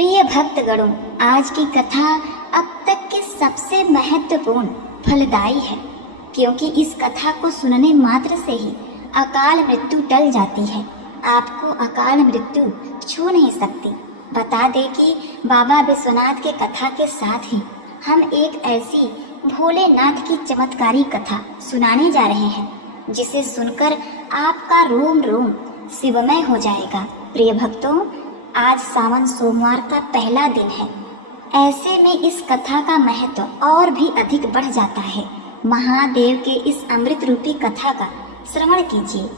प्रिय भक्तगणों, आज की कथा अब तक की सबसे महत्वपूर्ण फलदायी है, क्योंकि इस कथा को सुनने मात्र से ही अकाल मृत्यु टल जाती है। आपको अकाल मृत्यु छू नहीं सकती। बता दे कि बाबा विश्वनाथ के कथा के साथ ही हम एक ऐसी भोलेनाथ की चमत्कारी कथा सुनाने जा रहे हैं, जिसे सुनकर आपका रोम रोम शिवमय हो जाएगा। प्रिय भक्तों, आज सावन सोमवार का पहला दिन है। ऐसे में इस कथा का महत्व और भी अधिक बढ़ जाता है। महादेव के इस अमृत रूपी कथा का श्रवण कीजिए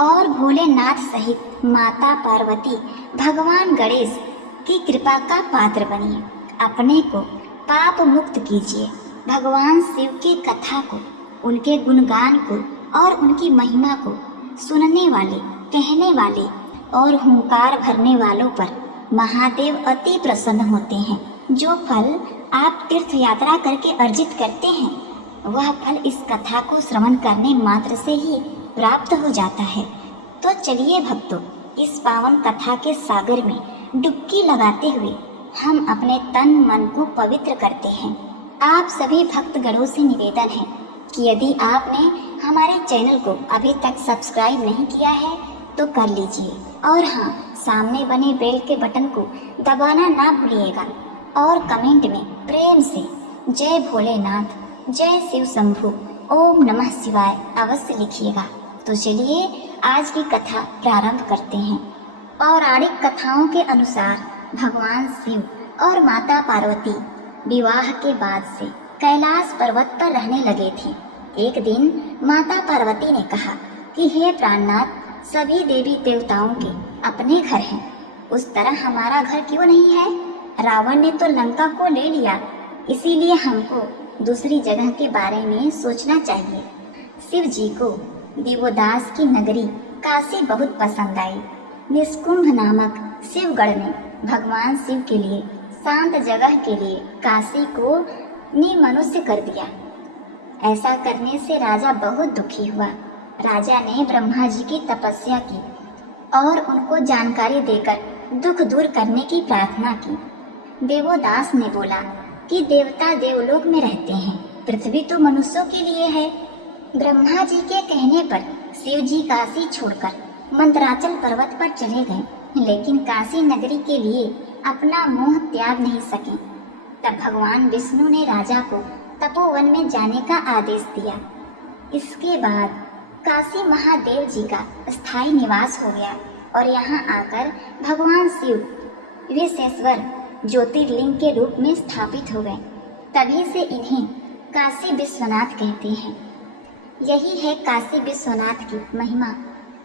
और भोलेनाथ सहित माता पार्वती, भगवान गणेश की कृपा का पात्र बनिए। अपने को पाप मुक्त कीजिए। भगवान शिव की कथा को, उनके गुणगान को और उनकी महिमा को सुनने वाले, कहने वाले और हुंकार भरने वालों पर महादेव अति प्रसन्न होते हैं। जो फल आप तीर्थ यात्रा करके अर्जित करते हैं, वह फल इस कथा को श्रवण करने मात्र से ही प्राप्त हो जाता है। तो चलिए भक्तों, इस पावन कथा के सागर में डुबकी लगाते हुए हम अपने तन मन को पवित्र करते हैं। आप सभी भक्तगणों से निवेदन है कि यदि आपने हमारे चैनल को अभी तक सब्सक्राइब नहीं किया है तो कर लीजिए, और हाँ, सामने बने बेल के बटन को दबाना ना भूलिएगा और कमेंट में प्रेम से जय भोलेनाथ, जय शिव शंभु, ओम नमः शिवाय अवश्य लिखिएगा। तो चलिए आज की कथा प्रारंभ करते हैं। पौराणिक कथाओं के अनुसार भगवान शिव और माता पार्वती विवाह के बाद से कैलाश पर्वत पर रहने लगे थे। एक दिन माता पार्वती ने कहा कि हे प्राणनाथ, सभी देवी देवताओं के अपने घर हैं, उस तरह हमारा घर क्यों नहीं है? रावण ने तो लंका को ले लिया, इसीलिए हमको दूसरी जगह के बारे में सोचना चाहिए। शिव जी को दिवोदास की नगरी काशी बहुत पसंद आई। निष्कुंभ नामक शिवगढ़ ने भगवान शिव के लिए शांत जगह के लिए काशी को निमनुष्य कर दिया। ऐसा करने से राजा बहुत दुखी हुआ। राजा ने ब्रह्मा जी की तपस्या की और उनको जानकारी देकर दुख दूर करने की प्रार्थना की। देवोदास ने बोला कि देवता देवलोक में रहते हैं, पृथ्वी तो मनुष्यों के लिए है। ब्रह्मा जी के कहने पर शिव जी काशी छोड़कर मंदराचल पर्वत पर चले गए, लेकिन काशी नगरी के लिए अपना मोह त्याग नहीं सके। तब भगवान विष्णु ने राजा को तपोवन में जाने का आदेश दिया। इसके बाद काशी महादेव जी का स्थायी निवास हो गया और यहाँ आकर भगवान शिव विशेश्वर ज्योतिर्लिंग के रूप में स्थापित हो गए। तभी से इन्हें काशी विश्वनाथ कहते हैं। यही है काशी विश्वनाथ की महिमा।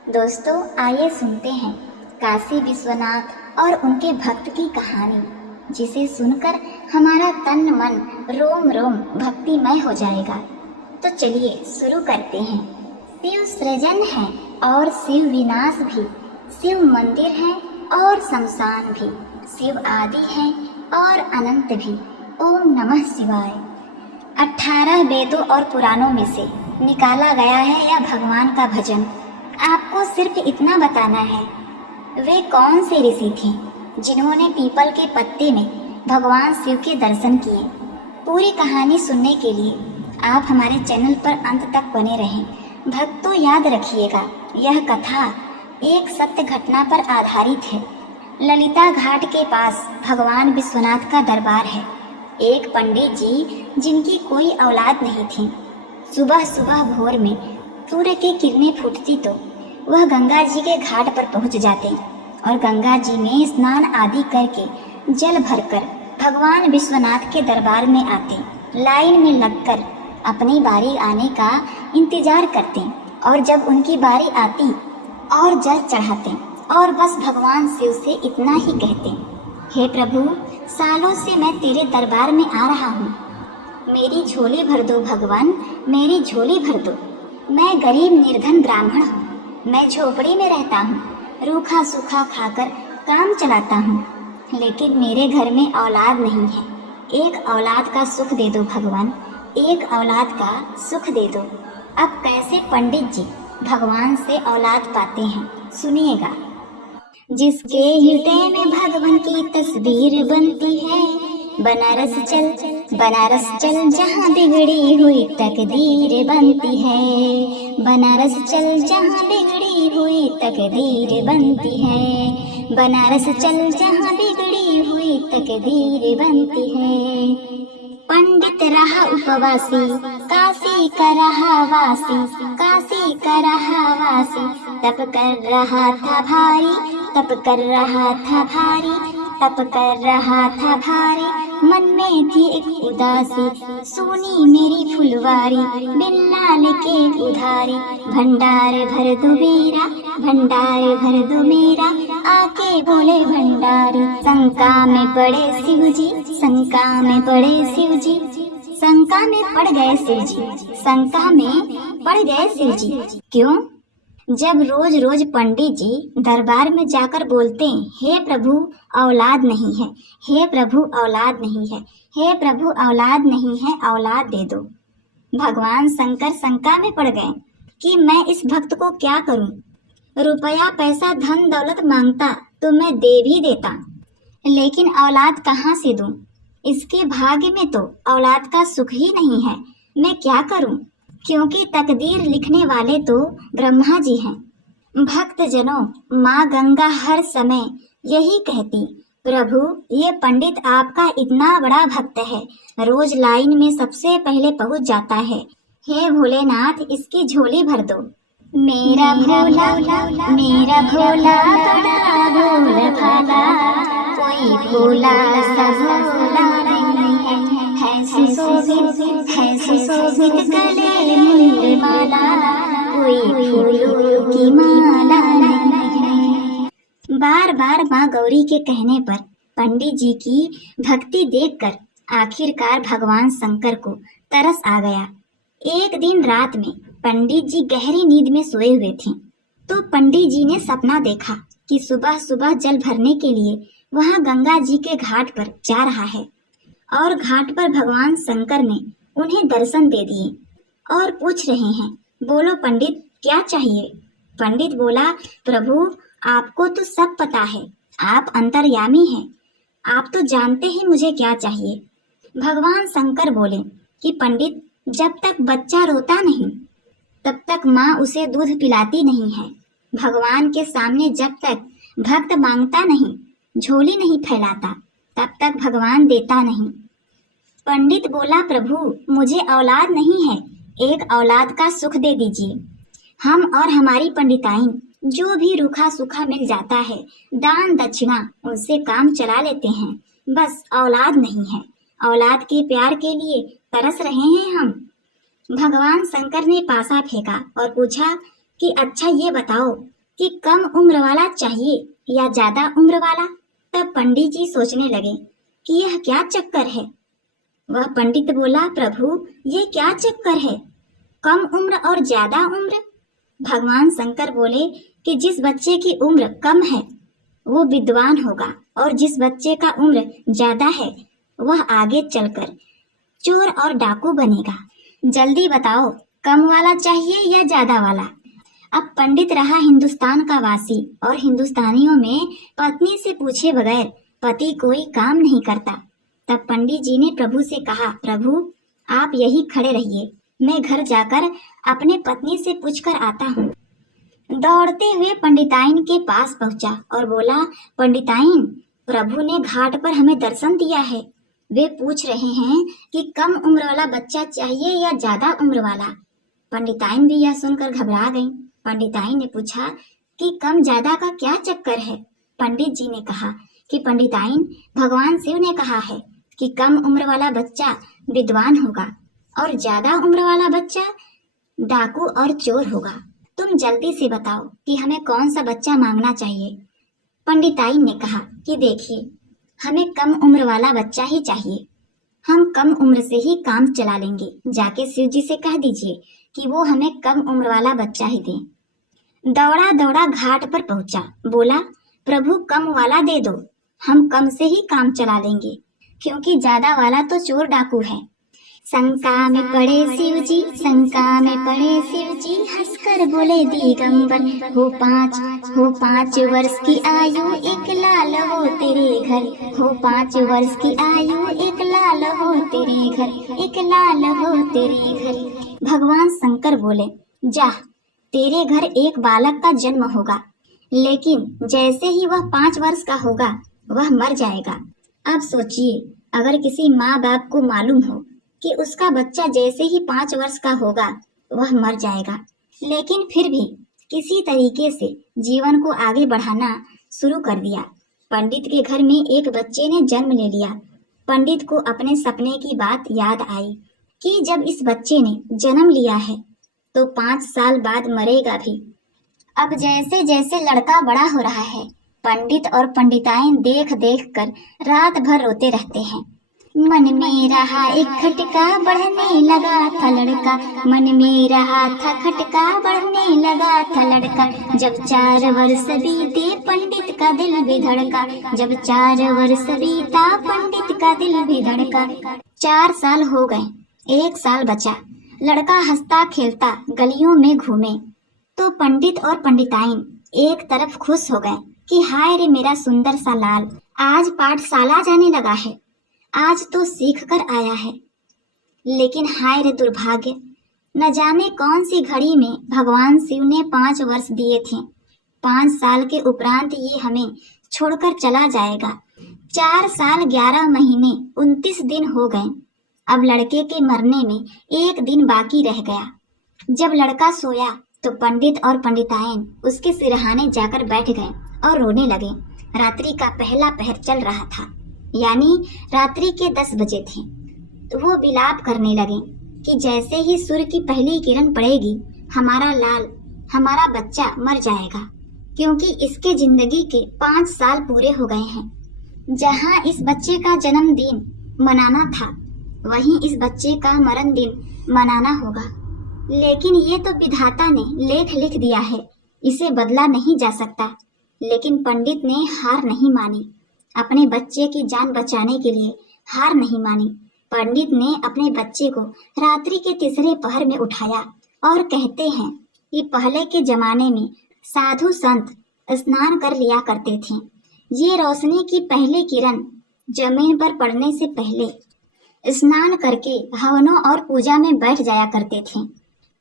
दोस्तों, आइए सुनते हैं काशी विश्वनाथ और उनके भक्त की कहानी, जिसे सुनकर हमारा तन मन रोम रोम भक्तिमय हो जाएगा। तो चलिए शुरू करते हैं। शिव सृजन है और शिव विनाश भी, शिव मंदिर है और शमशान भी, शिव आदि है और अनंत भी, ओम नमः शिवाय। 18 वेदों और पुराणों में से निकाला गया है यह भगवान का भजन। आपको सिर्फ इतना बताना है, वे कौन से ऋषि थे जिन्होंने पीपल के पत्ते में भगवान शिव के दर्शन किए। पूरी कहानी सुनने के लिए आप हमारे चैनल पर अंत तक बने रहें। भक्तों, याद रखिएगा, यह कथा एक सत्य घटना पर आधारित है। ललिता घाट के पास भगवान विश्वनाथ का दरबार है। एक पंडित जी जिनकी कोई औलाद नहीं थी, सुबह सुबह भोर में सूर्य की किरणें फूटती तो वह गंगा जी के घाट पर पहुंच जाते और गंगा जी में स्नान आदि करके जल भरकर भगवान विश्वनाथ के दरबार में आते। लाइन में लगकर अपनी बारी आने का इंतजार करते और जब उनकी बारी आती और जल चढ़ाते और बस भगवान शिव से इतना ही कहते, हे प्रभु, सालों से मैं तेरे दरबार में आ रहा हूँ, मेरी झोली भर दो भगवान, मेरी झोली भर दो। मैं गरीब निर्धन ब्राह्मण हूँ, मैं झोपड़ी में रहता हूँ, रूखा सूखा खाकर काम चलाता हूँ, लेकिन मेरे घर में औलाद नहीं है। एक औलाद का सुख दे दो भगवान, एक औलाद का सुख दे दो। अब कैसे पंडित जी भगवान से औलाद पाते हैं, सुनिएगा। जिसके हृदय में भगवान की तस्वीर बनती है। बनारस चल जहाँ बिगड़ी हुई तकदीर बनती है। बनारस चल जहाँ बिगड़ी हुई तकदीर बनती है। बनारस चल जहाँ बिगड़ी हुई तकदीर बनती है। पंडित रहा उपवासी, काशी का रहा वासी, काशी का रहा वासी। तप कर रहा था भारी, तप कर रहा था भारी, तप कर रहा था भारी। मन में थी एक उदासी, सुनी मेरी फुलवारी, बिन लाल के उधारी। भंडार भर दो मेरा, भंडार भर दो मेरा, आके बोले भंडारी। शंका में पड़े शिव जी, शंका में पड़े शिव जी, शंका में पड़ गए शिव जी, शंका में पड़ गए शिव जी। क्यों? जब रोज रोज पंडित जी दरबार में जाकर बोलते हैं, हे प्रभु औलाद नहीं है, हे प्रभु औलाद नहीं है, हे प्रभु औलाद नहीं है, औलाद दे दो। भगवान शंकर शंका में पड़ गए कि मैं इस भक्त को क्या करूं? रुपया पैसा धन दौलत मांगता तो मैं दे भी देता, लेकिन औलाद कहाँ से दूं? इसके भाग्य में तो औलाद का सुख ही नहीं है। मैं क्या करूं? क्योंकि तकदीर लिखने वाले तो ब्रह्मा जी हैं। भक्त जनों, माँ गंगा हर समय यही कहती, प्रभु ये पंडित आपका इतना बड़ा भक्त है, रोज लाइन में सबसे पहले पहुंच जाता है। हे भोलेनाथ इसकी झोली भर दो। मेरा भोला बड़ा भोला भाला, कोई भोला सा भोला नहीं है सुशोभित गले मुंड माला, कोई फूलों की माला नहीं है। बार बार माँ गौरी के कहने पर पंडित जी की भक्ति देखकर आखिरकार भगवान शंकर को तरस आ गया। एक दिन रात में पंडित जी गहरी नींद में सोए हुए थे, तो पंडित जी ने सपना देखा कि सुबह सुबह जल भरने के लिए वहाँ गंगा जी के घाट पर जा रहा है, और घाट पर भगवान शंकर ने उन्हें दर्शन दे दिए और पूछ रहे हैं, बोलो पंडित क्या चाहिए? पंडित बोला, प्रभु आपको तो सब पता है, आप अंतर्यामी हैं, आप तो जानते हैं मुझे क्या चाहिए। भगवान शंकर बोले कि पंडित जब तक बच्चा रोता नहीं तब तक माँ उसे दूध पिलाती नहीं है। भगवान के सामने जब तक भक्त मांगता नहीं, झोली नहीं फैलाता, तब तक भगवान देता नहीं। पंडित बोला, प्रभु मुझे औलाद नहीं है, एक औलाद का सुख दे दीजिए। हम और हमारी पंडिताइन जो भी रूखा सूखा मिल जाता है, दान दक्षिणा उनसे काम चला लेते हैं, बस औलाद नहीं है। औलाद के प्यार के लिए तरस रहे हैं हम। भगवान शंकर ने पासा फेंका और पूछा कि अच्छा ये बताओ कि कम उम्र वाला चाहिए या ज्यादा उम्र वाला? तब पंडित जी सोचने लगे कि यह क्या चक्कर है। वह पंडित बोला, प्रभु ये क्या चक्कर है, कम उम्र और ज्यादा उम्र? भगवान शंकर बोले कि जिस बच्चे की उम्र कम है वो विद्वान होगा, और जिस बच्चे का उम्र ज्यादा है वह आगे चलकर चोर और डाकू बनेगा। जल्दी बताओ कम वाला चाहिए या ज्यादा वाला? अब पंडित रहा हिंदुस्तान का वासी, और हिंदुस्तानियों में पत्नी से पूछे बगैर पति कोई काम नहीं करता। तब पंडित जी ने प्रभु से कहा, प्रभु आप यही खड़े रहिए, मैं घर जाकर अपने पत्नी से पूछकर आता हूँ। दौड़ते हुए पंडिताइन के पास पहुंचा और बोला, पंडिताइन प्रभु ने घाट पर हमें दर्शन दिया है, वे पूछ रहे हैं कि कम उम्र वाला बच्चा चाहिए या ज्यादा उम्र वाला। पंडिताइन भी यह सुनकर घबरा गई। पंडिताइन ने पूछा कि कम ज्यादा का क्या चक्कर है? पंडित जी ने कहा कि पंडिताइन भगवान शिव ने कहा है कि कम उम्र वाला बच्चा विद्वान होगा और ज्यादा उम्र वाला बच्चा डाकू और चोर होगा। तुम जल्दी से बताओ कि हमें कौन सा बच्चा मांगना चाहिए। पंडिताइन ने कहा कि देखिए हमें कम उम्र वाला बच्चा ही चाहिए, हम कम उम्र से ही काम चला लेंगे। जाके शिव जी से कह दीजिए कि वो हमें कम उम्र वाला बच्चा ही दें। दौड़ा दौड़ा घाट पर पहुंचा, बोला, प्रभु कम वाला दे दो, हम कम से ही काम चला लेंगे, क्योंकि ज्यादा वाला तो चोर डाकू है। शंका में पड़े शिव जी, शंका में पड़े शिव जी, हंसकर बोले दिगंबर, हो 5 वर्ष की आयु, एक लाल हो तेरे घर, हो 5 वर्ष की आयु, एक लाल हो तेरे घर, एक लाल हो तेरे घर। भगवान शंकर बोले, जा, तेरे घर एक बालक का जन्म होगा, लेकिन जैसे ही वह 5 वर्ष का होगा वह मर जाएगा। अब सोचिए, अगर किसी माँ बाप को मालूम हो कि उसका बच्चा जैसे ही 5 वर्ष का होगा वह मर जाएगा, लेकिन फिर भी किसी तरीके से जीवन को आगे बढ़ाना शुरू कर दिया। पंडित के घर में एक बच्चे ने जन्म ले लिया। पंडित को अपने सपने की बात याद आई कि जब इस बच्चे ने जन्म लिया है तो 5 साल बाद मरेगा भी। अब जैसे जैसे लड़का बड़ा हो रहा है, पंडित और पंडिताएं देख देख कर रात भर रोते रहते हैं। मन में रहा एक खटका, बढ़ने लगा था लड़का, मन में रहा था खटका, बढ़ने लगा था लड़का। जब 4 वर्ष बीते पंडित का दिल भी धड़का, जब 4 वर्ष बीता पंडित का दिल भी धड़का। 4 साल हो गए, 1 साल बचा। लड़का हंसता खेलता गलियों में घूमे तो पंडित और पंडिताइन एक तरफ खुश हो गए कि हाय रे मेरा सुंदर सा लाल, आज पाठशाला जाने लगा है, आज तो सीख कर आया है। लेकिन हाय रे दुर्भाग्य, न जाने कौन सी घड़ी में भगवान शिव ने 5 वर्ष दिए थे। 5 साल के उपरांत ये हमें छोड़कर चला जाएगा। 4 साल 11 महीने 29 दिन हो गए। अब लड़के के मरने में एक दिन बाकी रह गया। जब लड़का सोया तो पंडित और पंडितायन उसके सिरहाने जाकर बैठ गए और रोने लगे। रात्रि का पहला पहर चल रहा था, यानी रात्रि के 10 बजे थे। तो वो विलाप करने लगे कि जैसे ही सूर्य की पहली किरण पड़ेगी हमारा लाल, हमारा बच्चा मर जाएगा, क्योंकि इसके जिंदगी के 5 साल पूरे हो गए हैं। जहाँ इस बच्चे का जन्मदिन मनाना था, वहीं इस बच्चे का मरण दिन मनाना होगा। लेकिन ये तो विधाता ने लेख लिख दिया है, इसे बदला नहीं जा सकता। लेकिन पंडित ने हार नहीं मानी, अपने बच्चे की जान बचाने के लिए हार नहीं मानी। पंडित ने अपने बच्चे को रात्रि के तीसरे पहर में उठाया और कहते हैं कि पहले के जमाने में साधु संत स्नान कर लिया करते थे। ये रोशनी की पहली किरण जमीन पर पड़ने से पहले स्नान करके हवनों और पूजा में बैठ जाया करते थे।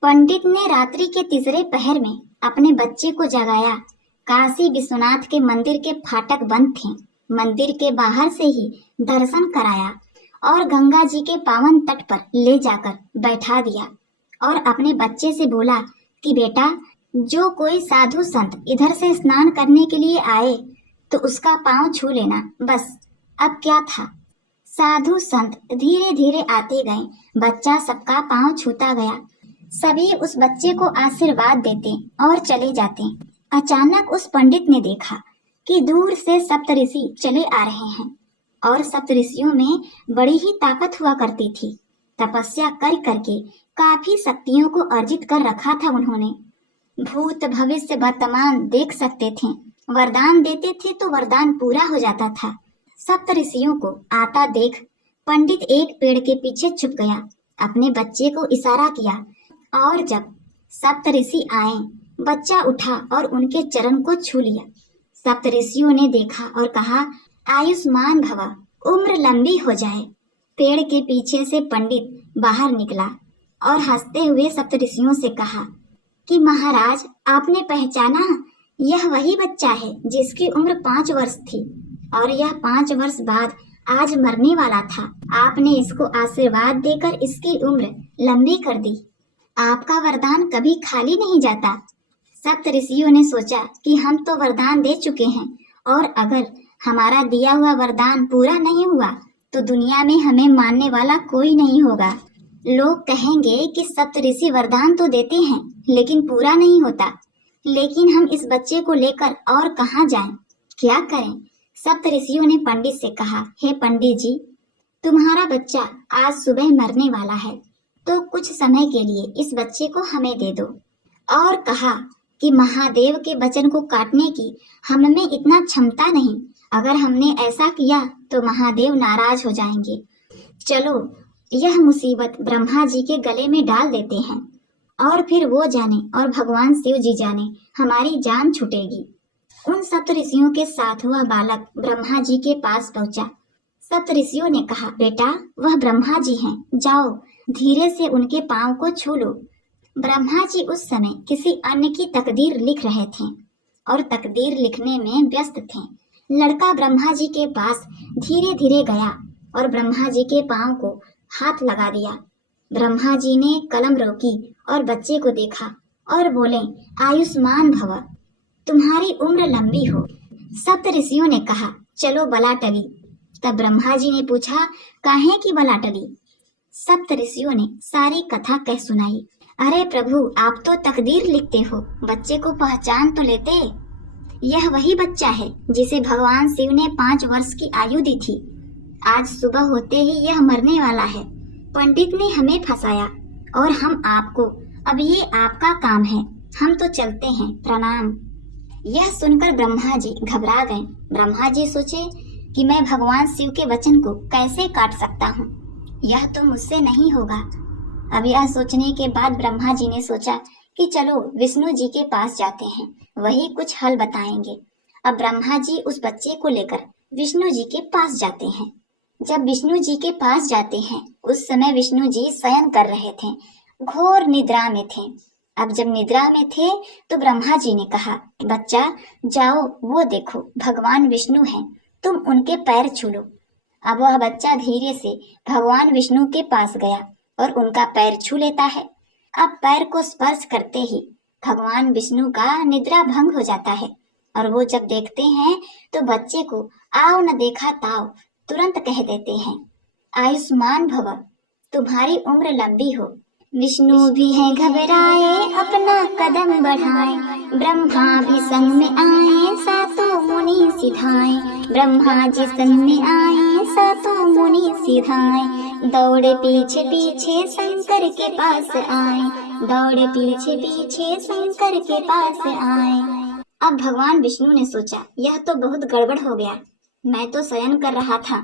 पंडित ने रात्रि के तीसरे पहर में अपने बच्चे को जगाया। काशी विश्वनाथ के मंदिर के फाटक बंद थे। मंदिर के बाहर से ही दर्शन कराया और गंगा जी के पावन तट पर ले जाकर बैठा दिया और अपने बच्चे से बोला कि बेटा, जो कोई साधु संत इधर से स्नान करने के लिए आए तो उसका पांव छू लेना, बस। अब क्या था, साधु संत धीरे धीरे आते गए, बच्चा सबका पांव छूता गया। सभी उस बच्चे को आशीर्वाद देते और चले जाते। अचानक उस पंडित ने देखा कि दूर से सप्तऋषि चले आ रहे हैं और सप्तऋषियों में बड़ी ही ताकत हुआ करती थी। तपस्या कर करके काफी शक्तियों को अर्जित कर रखा था उन्होंने। भूत भविष्य वर्तमान देख सकते थे, वरदान देते थे तो वरदान पूरा हो जाता था। सप्तऋषियों को आता देख पंडित एक पेड़ के पीछे छुप गया, अपने बच्चे को इशारा किया और जब सप्तऋषि आए, बच्चा उठा और उनके चरण को छू लिया। सप्तऋषियों ने देखा और कहा, आयुष्मान भव, उम्र लंबी हो जाए। पेड़ के पीछे से पंडित बाहर निकला और हंसते हुए सप्तऋषियों से कहा कि महाराज, आपने पहचाना, यह वही बच्चा है जिसकी उम्र 5 वर्ष थी और यह 5 वर्ष बाद आज मरने वाला था। आपने इसको आशीर्वाद देकर इसकी उम्र लंबी कर दी। आपका वरदान कभी खाली नहीं जाता। सप्तऋषियों ने सोचा कि हम तो वरदान दे चुके हैं और अगर हमारा दिया हुआ वरदान पूरा नहीं हुआ तो दुनिया में हमें मानने वाला कोई नहीं होगा। लोग कहेंगे कि सप्तऋषि वरदान तो देते हैं लेकिन पूरा नहीं होता। लेकिन हम इस बच्चे को लेकर और कहाँ जाएं? क्या करें? सप्तऋषियों ने पंडित से कहा, हे पंडित जी, तुम्हारा बच्चा आज सुबह मरने वाला है, तो कुछ समय के लिए इस बच्चे को हमें दे दो। और कहा कि महादेव के वचन को काटने की हम में इतना क्षमता नहीं, अगर हमने ऐसा किया तो महादेव नाराज हो जाएंगे। चलो यह मुसीबत ब्रह्मा जी के गले में डाल देते हैं और फिर वो जाने और भगवान शिव जी जाने हमारी जान छूटेगी। उन सप्त ऋषियों के साथ वह बालक ब्रह्मा जी के पास पहुंचा। सप्त ऋषियों ने कहा, बेटा वह ब्रह्मा जी हैं, जाओ धीरे से उनके पांव को छू लो। ब्रह्मा जी उस समय किसी अन्य की तकदीर लिख रहे थे और तकदीर लिखने में व्यस्त थे। लड़का ब्रह्मा जी के पास धीरे धीरे गया और ब्रह्मा जी के पांव को हाथ लगा दिया। ब्रह्मा जी ने कलम रोकी और बच्चे को देखा और बोले, आयुष्मान भव, तुम्हारी उम्र लंबी हो। सप्त ऋषियों ने कहा, चलो बला टली। तब ब्रह्मा जी ने पूछा, काहे की बला टली? सप्त ऋषियों ने सारी कथा कह सुनाई। अरे प्रभु, आप तो तकदीर लिखते हो, बच्चे को पहचान तो लेते। यह वही बच्चा है जिसे भगवान शिव ने 5 वर्ष की आयु दी थी। आज सुबह होते ही यह मरने वाला है। पंडित ने हमें फंसाया और हम आपको, अब ये आपका काम है, हम तो चलते हैं, प्रणाम। यह सुनकर ब्रह्मा जी घबरा गए। ब्रह्मा जी सोचे कि मैं भगवान शिव के वचन को कैसे काट सकता हूँ, यह तो मुझसे नहीं होगा। अब यह सोचने के बाद ब्रह्मा जी ने सोचा कि चलो विष्णु जी के पास जाते हैं, वही कुछ हल बताएंगे। अब ब्रह्मा जी उस बच्चे को लेकर विष्णु जी के पास जाते हैं। जब विष्णु जी के पास जाते हैं, उस समय विष्णु जी शयन कर रहे थे, घोर निद्रा में थे। अब जब निद्रा में थे तो ब्रह्मा जी ने कहा, बच्चा जाओ वो देखो भगवान विष्णु हैं, तुम उनके पैर छू लो। अब वह बच्चा धीरे से भगवान विष्णु के पास गया और उनका पैर छू लेता है। अब पैर को स्पर्श करते ही भगवान विष्णु का निद्रा भंग हो जाता है और वो जब देखते हैं तो बच्चे को आओ न देखा ताओ तुरंत कह देते हैं, आयुष्मान भव, तुम्हारी उम्र लंबी हो। विष्णु भी हैं घबराए, अपना कदम बढ़ाए, ब्रह्मा भी संग में आए, सातों मुनि सिधाए। ब्रह्मा जी संग में आए, सातों मुनि सिधाए। दौड़े पीछे पीछे शंकर के पास आए, दौड़े पीछे पीछे शंकर के पास आए। अब भगवान विष्णु ने सोचा, यह तो बहुत गड़बड़ हो गया। मैं तो शयन कर रहा था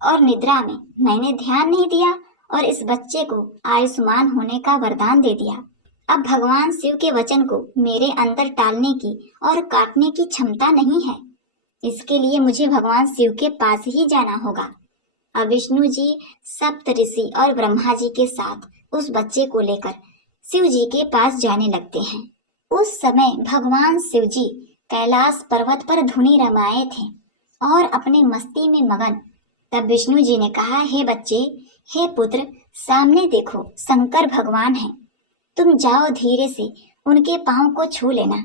और निद्रा में मैंने ध्यान नहीं दिया और इस बच्चे को आयुष्मान होने का वरदान दे दिया। अब भगवान शिव के वचन को मेरे अंदर टालने की और काटने की क्षमता नहीं है। इसके लिए मुझे भगवान शिव के पास ही जाना होगा। अब विष्णु जी, सप्त ऋषि और ब्रह्मा जी के साथ उस बच्चे को लेकर शिव जी के पास जाने लगते हैं। उस समय भगवान शिव जी कैलाश पर्वत पर धुनी रमाए थे और अपने मस्ती में मगन। तब विष्णु जी ने कहा, हे बच्चे, हे पुत्र, सामने देखो शंकर भगवान हैं, तुम जाओ धीरे से उनके पांव को छू लेना।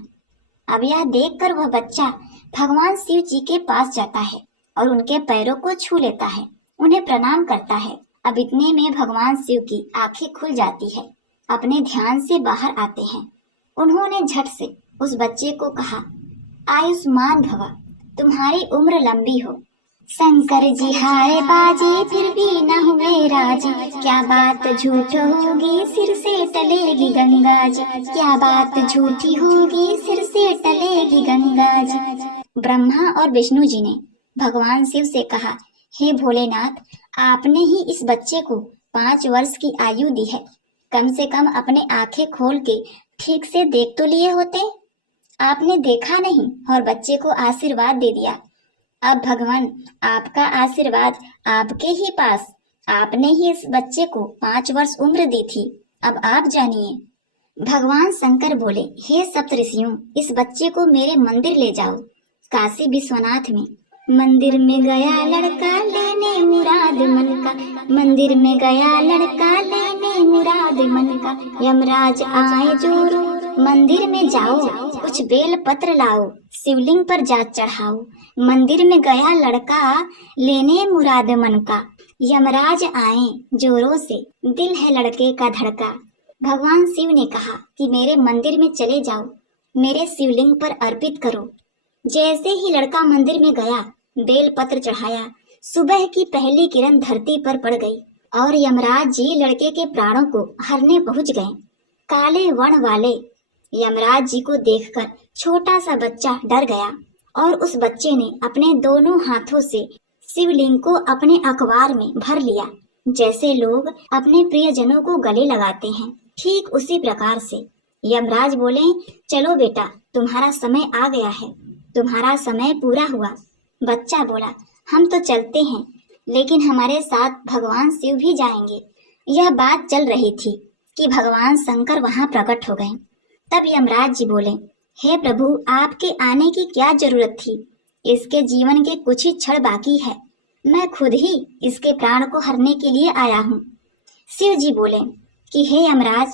अब यह देखकर वह बच्चा भगवान शिव जी के पास जाता है और उनके पैरों को छू लेता है, उन्हें प्रणाम करता है। अब इतने में भगवान शिव की आंखें खुल जाती है, अपने ध्यान से बाहर आते हैं। उन्होंने झट से उस बच्चे को कहा, आयुष्मान भव, तुम्हारी उम्र लंबी हो। शंकर जी हारे बाजी, फिर भी न हुए राजी, क्या बात झूठ होगी, सिर से टलेगी गंगा जी, क्या बात झूठी होगी, सिर से टलेगी गंगा जी। ब्रह्मा और विष्णु जी ने भगवान शिव से कहा, हे भोलेनाथ, आपने ही इस बच्चे को 5 वर्ष की आयु दी है, कम से कम अपने आंखें खोल के ठीक से देख तो लिए होते। आपने देखा नहीं और बच्चे को आशीर्वाद दे दिया। अब भगवान, आपका आशीर्वाद आपके ही पास, आपने ही इस बच्चे को 5 वर्ष उम्र दी थी, अब आप जानिए। भगवान शंकर बोले, हे सप्त ऋषियों, इस बच्चे को मेरे मंदिर ले जाओ, काशी विश्वनाथ में। मंदिर में गया लड़का लेने मुराद मन का, मंदिर में गया लड़का लेने मुराद मन का। यमराज आए जोरो, मंदिर में जाओ, कुछ बेल पत्र लाओ, शिवलिंग पर जा चढ़ाओ। मंदिर में गया लड़का लेने मुराद मन का, यमराज आए जोरों से, दिल है लड़के का धड़का। भगवान शिव ने कहा कि मेरे मंदिर में चले जाओ, मेरे शिवलिंग पर अर्पित करो। जैसे ही लड़का मंदिर में गया, बेल पत्र चढ़ाया, सुबह की पहली किरण धरती पर पड़ गई और यमराज जी लड़के के प्राणों को हरने पहुंच गए। काले वर्ण वाले यमराज जी को देखकर छोटा सा बच्चा डर गया और उस बच्चे ने अपने दोनों हाथों से शिवलिंग को अपने अखबार में भर लिया जैसे लोग अपने प्रियजनों को गले लगाते हैं, ठीक उसी प्रकार से यमराज बोले, चलो बेटा, तुम्हारा समय आ गया है, तुम्हारा समय पूरा हुआ। बच्चा बोला, हम तो चलते हैं, लेकिन हमारे साथ भगवान शिव भी जाएंगे। यह बात चल रही थी कि भगवान शंकर वहां प्रकट हो गए। तब यमराज जी बोले, हे प्रभु, आपके आने की क्या जरूरत थी? इसके जीवन के कुछ ही क्षण बाकी है, मैं खुद ही इसके प्राण को हरने के लिए आया हूँ। शिव जी बोले कि हे यमराज,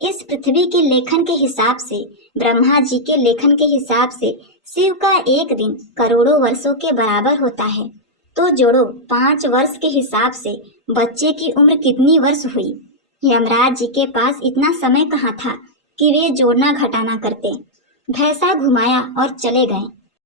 इस पृथ्वी के लेखन के हिसाब से, ब्रह्मा जी के लेखन के हिसाब से शिव का एक दिन करोड़ों वर्षों के बराबर होता है। तो जोड़ो, 5 वर्ष के हिसाब से बच्चे की उम्र कितनी वर्ष हुई? यमराज जी के पास इतना समय कहाँ था कि वे जोड़ना घटाना करते। भैंसा घुमाया और चले गए।